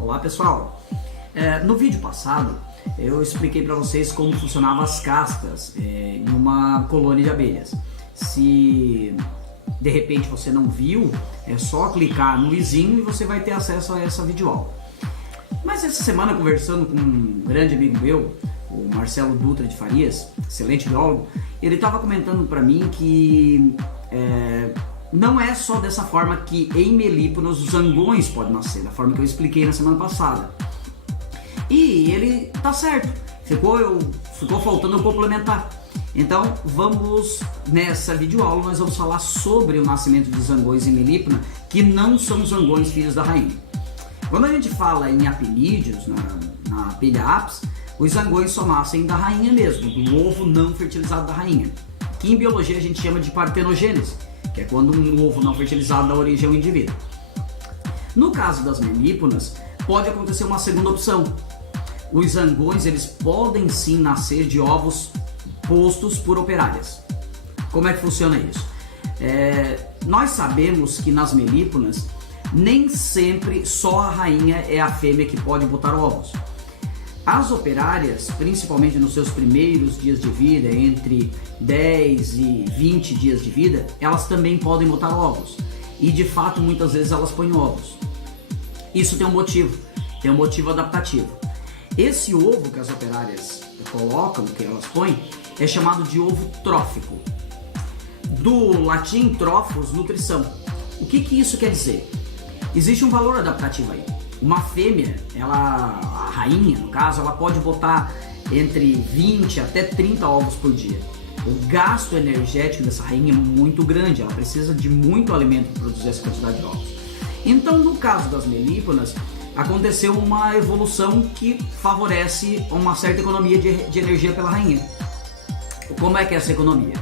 Olá pessoal, no vídeo passado eu expliquei para vocês como funcionavam as castas em uma colônia de abelhas. Se de repente você não viu, é só clicar no izinho e você vai ter acesso a essa videoaula. Mas essa semana, conversando com um grande amigo meu, o Marcelo Dutra de Farias, excelente biólogo, ele estava comentando para mim que não é só dessa forma que em melíponas os zangões podem nascer, da forma que eu expliquei na semana passada. E ele tá certo, ficou faltando eu complementar. Então vamos, nessa videoaula, nós vamos falar sobre o nascimento de zangões em melípona, que não são zangões filhos da rainha. Quando a gente fala em apelídeos, na abelha apis, os zangões só nascem da rainha mesmo, do ovo não fertilizado da rainha, que em biologia a gente chama de partenogênese, que é quando um ovo não fertilizado dá origem ao indivíduo. No caso das melíponas, pode acontecer uma segunda opção. Os zangões, eles podem sim nascer de ovos postos por operárias. Como é que funciona isso? Nós sabemos que nas melíponas, nem sempre só a rainha é a fêmea que pode botar ovos. As operárias, principalmente nos seus primeiros dias de vida, entre 10 e 20 dias de vida, elas também podem botar ovos. E de fato, muitas vezes elas põem ovos. Isso tem um motivo adaptativo. Esse ovo que as operárias colocam, que elas põem, é chamado de ovo trófico. Do latim trófos, nutrição. O que isso quer dizer? Existe um valor adaptativo aí. Uma fêmea, a rainha no caso, ela pode botar entre 20 até 30 ovos por dia. O gasto energético dessa rainha é muito grande, ela precisa de muito alimento para produzir essa quantidade de ovos. Então, no caso das melíponas, aconteceu uma evolução que favorece uma certa economia de energia pela rainha. Como é que é essa economia?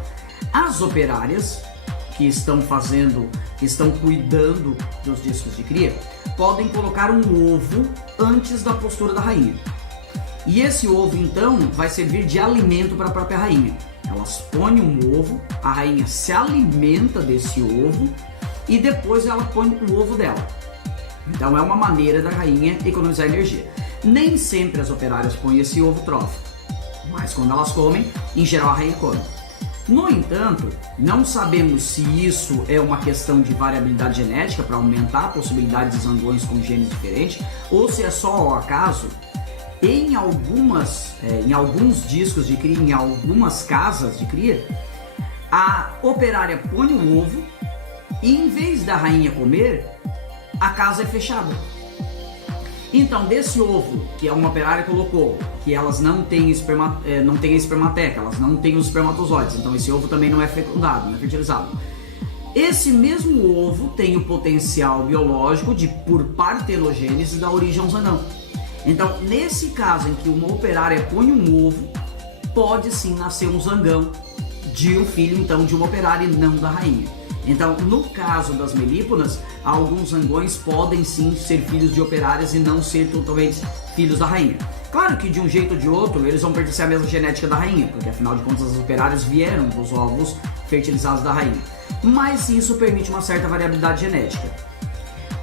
As operárias que estão cuidando dos discos de cria, podem colocar um ovo antes da postura da rainha. E esse ovo então vai servir de alimento para a própria rainha. Elas põem um ovo, a rainha se alimenta desse ovo e depois ela põe o ovo dela. Então é uma maneira da rainha economizar energia. Nem sempre as operárias põem esse ovo trófico, mas quando elas comem, em geral a rainha come. No entanto, não sabemos se isso é uma questão de variabilidade genética para aumentar a possibilidade de zangões com genes diferentes, ou se é só ao acaso. Em alguns discos de cria, em algumas casas de cria, a operária põe o ovo e em vez da rainha comer, a casa é fechada. Então, desse ovo que uma operária colocou, que elas não têm a espermateca, elas não têm os espermatozoides, então esse ovo também não é fecundado, não é fertilizado. Esse mesmo ovo tem o potencial biológico de, por partenogênese, dar origem a um zangão. Então, nesse caso em que uma operária põe um ovo, pode sim nascer um zangão de um filho, então, de uma operária e não da rainha. Então, no caso das melíponas, alguns zangões podem sim ser filhos de operárias e não ser totalmente filhos da rainha. Claro que de um jeito ou de outro eles vão pertencer à mesma genética da rainha, porque afinal de contas as operárias vieram dos ovos fertilizados da rainha. Mas isso permite uma certa variabilidade genética.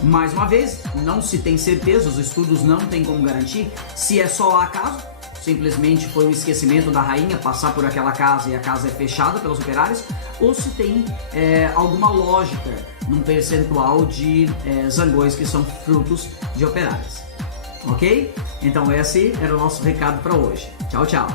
Mais uma vez, não se tem certeza, os estudos não têm como garantir se é só acaso, simplesmente foi um esquecimento da rainha passar por aquela casa e a casa é fechada pelos operários, ou se tem alguma lógica num percentual de zangões que são frutos de operárias. Ok? Então esse era o nosso recado para hoje. Tchau, tchau!